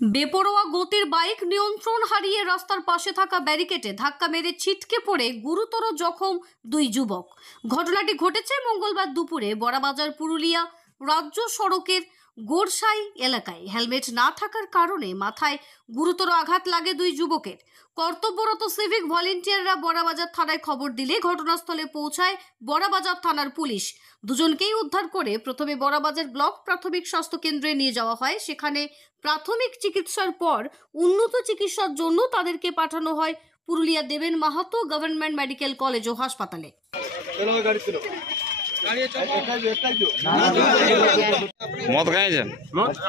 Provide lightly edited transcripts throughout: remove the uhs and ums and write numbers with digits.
বেপরোয়া গতির বাইক নিয়ন্ত্রণ হারিয়ে রাস্তার পাশে থাকা ব্যারিকেডে ধাক্কা মেরে ছিটকে পড়ে গুরুতর জখম দুই যুবক। ঘটনাটি ঘটেছে মঙ্গলবার দুপুরে বড়াবাজার পুরুলিয়া রাজ্য সড়কের গোরসাই এলাকায়। হেলমেট না থাকার কারণে মাথায় গুরুতর আঘাত লাগে দুই যুবকের। কর্তব্যরত সিভিক ভলেন্টিয়াররা বড়াবাজার থানায় খবর দিলে ঘটনাস্থলে পৌঁছায় বড়াবাজার থানার পুলিশ। দুজনকেই উদ্ধার করে প্রথমে বড়াবাজার ব্লক প্রাথমিক স্বাস্থ্য কেন্দ্রে নিয়ে যাওয়া হয়। সেখানে প্রাথমিক চিকিৎসার পর উন্নত চিকিৎসার জন্য তাদেরকে পাঠানো হয় পুরুলিয়া দেবেন মাহাতো গভর্নমেন্ট মেডিকেল কলেজ ও হাসপাতালে। মদ খাইছেন?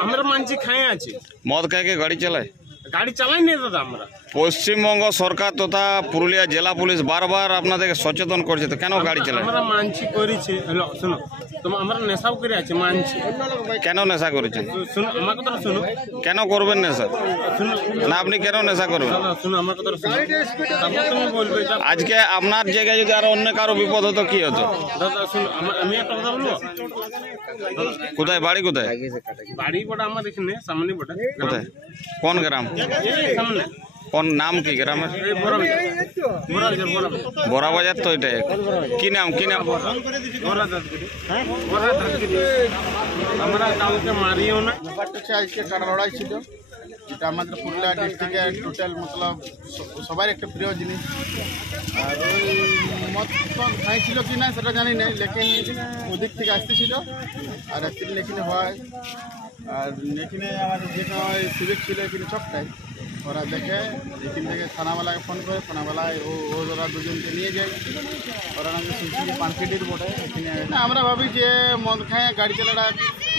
আমরা মানছি খাই আছি। মদ খাইকে গাড়ি চালায়? গাড়ি চালাই না দাদা। আমরা পশ্চিমবঙ্গ সরকার তথা পুরুলিয়া জেলা পুলিশ বারবার আপনাদেরকে সচেতন করছে, তো কেন গাড়ি চালায়? আমরা মানছি করেছি। শোনো, তোমার আমরা নেশাও করে আছি, মানছি। কেন নেশা করেছেন? শুনো আমার কথা শুনো। কেন করবেন নেশা? শুনো না, আপনি কেন নেশা করবেন? দাদা শুনো আমার কথা শুনো, তারপর তুমি বলবে। আজকে আপনার জায়গায় যদি আরো অন্য কারো বিপদ হতো কি হতো? দাদা শুনো, আমি একটা কথা বলবো। কোথায় বাড়ি? কোথায় বাড়ি? বড় আমার এখানে সামনে। বড় কোথায়? কোন গ্রাম? সামনে। কোন নাম কি গ্রামের? বড়াবাজার। তো এটাই কি নাম? কি নাম? আমরা কাউকে মারিও না। আজকে কাটা লড়াই ছিল, যেটা আমাদের পুরুলিয়া ডিস্ট্রিক্টে টোটাল মতলব সবার একটা প্রিয় জিনিস। আর ওই মদ খাইছিল কি না সেটা জানি না, লেকিন ওদিক থেকে আসতেছিল আর অ্যাক্সিডেন্ট এখানে হয়। আর এখানে আমাদের যেখানে সিভিক ছিল এখানে চকটায়, ওরা দেখে এখান থেকে থানাওয়ালাকে ফোন করে, থানাওয়ালায় ওরা দুজনকে নিয়ে যায়। ওরা নাকি শুনছি যে পানকেটির বটে এখানে। আমরা ভাবি যে মদ খায় গাড়ি চালাটা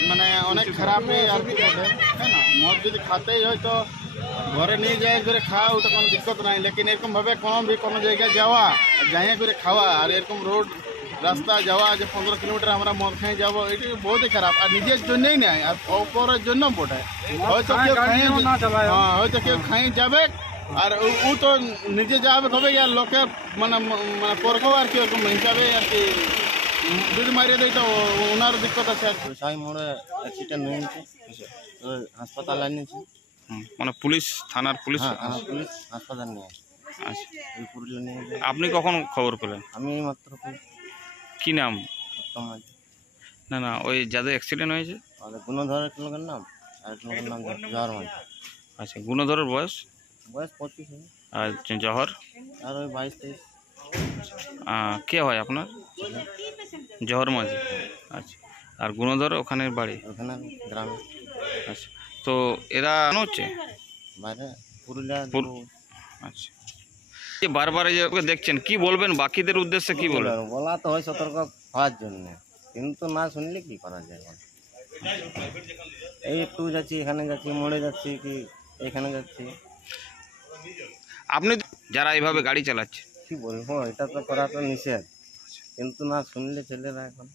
মানে অনেক খারাপই আর কি বটে, তাই না? মদ যদি খাতেই হয় তো ঘরে নিয়ে যায় করে খাওয়া, ওটা কোনো দিক্কত নাই। লেকিন এরকমভাবে কোনো জায়গায় যাওয়া, যাইয়া করে খাওয়া, আর এরকম রোড রাস্তা যাওয়া যে 15 কিলোমিটার আমরা মদ খাই যাবো, এটি বহুতই খারাপ। আর নিজের জন্যই নাই, আর অপরের জন্য বটে। হয়তো কেউ খাই যাবে, আর ও তো নিজে যাবে হবে, আর লোকের মানে পরকেও আর কি ওরকম হিসাবে আর কি যদি মারিয়ে দেয় তো ওনার দিক্কত আছে। আর সাই মোড়ে অ্যাক্সিডেন্ট হয়েছে, হাসপাতালে নিয়েছে। মানে পুলিশ, থানার পুলিশ? পুলিশ হাসপাতাল নিয়ে। আচ্ছা, পুরুলিয়া নিয়ে। আপনি কখন খবর পেলেন? আমি মাত্র। কি নাম? না না, ওই যাদের অ্যাক্সিডেন্ট হয়েছে গুণধর এক লোকের নাম, আর এক লোকের নাম জহর মাঝি। আচ্ছা, গুণধরের বয়স? 25। আর জহর? আর ওই 22-23। কে হয় আপনার? জহর মাঝি। আচ্ছা, আর গুণধর ওখানের বাড়ি? ওখানে গ্রামে। আচ্ছা, তো এরা হচ্ছে বাইরে পুরুলিয়া। আচ্ছা, বারবার এই যে ওকে দেখছেন, কি বলবেন বাকিদের উদ্দেশ্যে? কি বলবেন? বলা তো হয় সতর্ক হওয়ার জন্য, কিন্তু না শুনলে কি করা যায়? এই একটু যাচ্ছি, এখানে যাচ্ছি, মোড়ে যাচ্ছি, কি এখানে যাচ্ছি। আপনি যারা এইভাবে গাড়ি চালাচ্ছে কি বলবো, এটা তো করা তো নিষেধ, কিন্তু না শুনলে ছেলেরা এখন